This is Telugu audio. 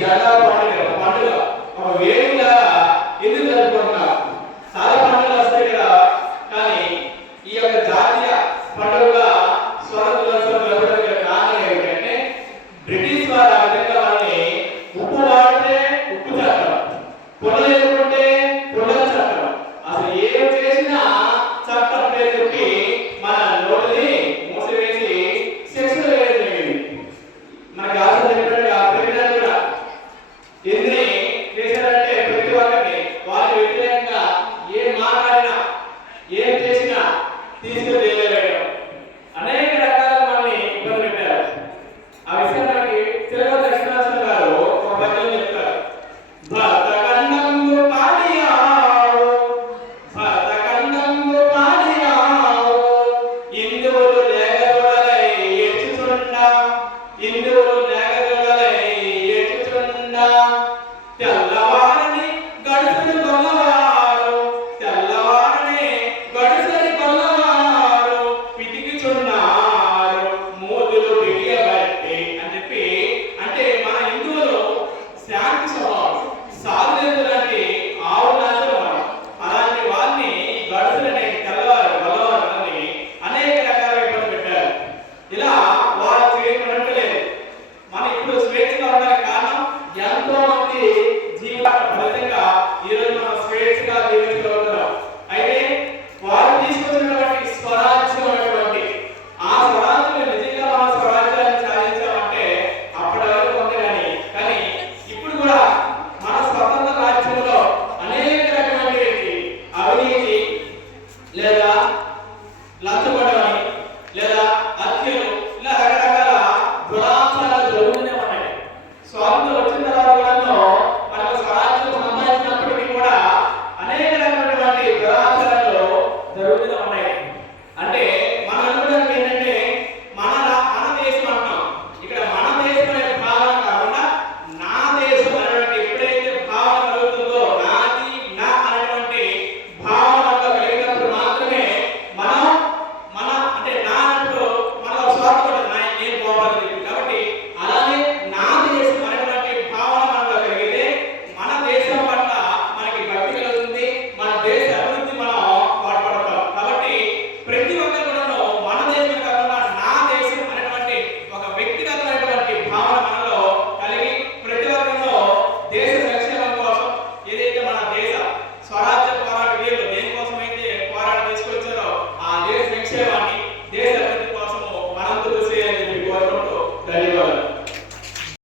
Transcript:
జెండా పండుగ ఒక వేడుకగా ఎందుకు జరుపుకుంటున్నారు? చాలా పండుగలు వస్తాయి కదా, కానీ ఈ యొక్క జాతీయ పండుగగా స్వతంత్ర జరపడానికి కారణం ఏమిటంటే బ్రిటిష్ వారు ఆ విధంగా వాళ్ళని ఉప్పు వాడితే ఉప్పు చట్టం, పుల్ల లేకుంటే పుల్ల చట్టం, అసలు ఏం చేసినా చట్టం పేరు చెప్పి మన నోటిని మూసివేసి శిక్షలు వేయలేదు. మనకు ఆశ చెప్పినట్టు ఆ ప్రెసిడెంట్ కూడా ఎందుని చేశారంటే ప్రతి ఒక్కరిని వారి వ్యతిరేకంగా ఏం మాట్లాడినా ఏం చేసినా తీసుకుని వేయలేరు. అనేక రకాల మనల్ని ఇబ్బంది పెట్టారు. ఆ విషయం మనకి తెలుగు దక్షిణాసన గారు ఒక పద్యం చెప్తారు. భరతఖండంబు పాడియావు, భరతఖండంబు పాడియావు, ఇందువులు లేగదొడలై ఎచ్చుచుండా, ఇందువులు లేగదొడలై ఎచ్చుచుండా, తెల్లవారని గడుసుని గొల్లవారు, తెల్లవారని గడుసుని గొల్లవారు పిటికిచున్నారు మూదులు బిగియబట్టి అని చెప్పి, అంటే మన హిందువులు శాంతి స్వభావం, సాధులేదు లాంటి ఆవులాంటి మనం, అలాంటి వారిని గడుసులని తెల్లవారు గొల్లవారు అనేక రకాల ఇబ్బంది పెట్టారు. ఇలా వాళ్ళు చేయడం లేదు. మనం ఇప్పుడు స్వేచ్ఛగా ఉండడానికి కారణం ఎంతో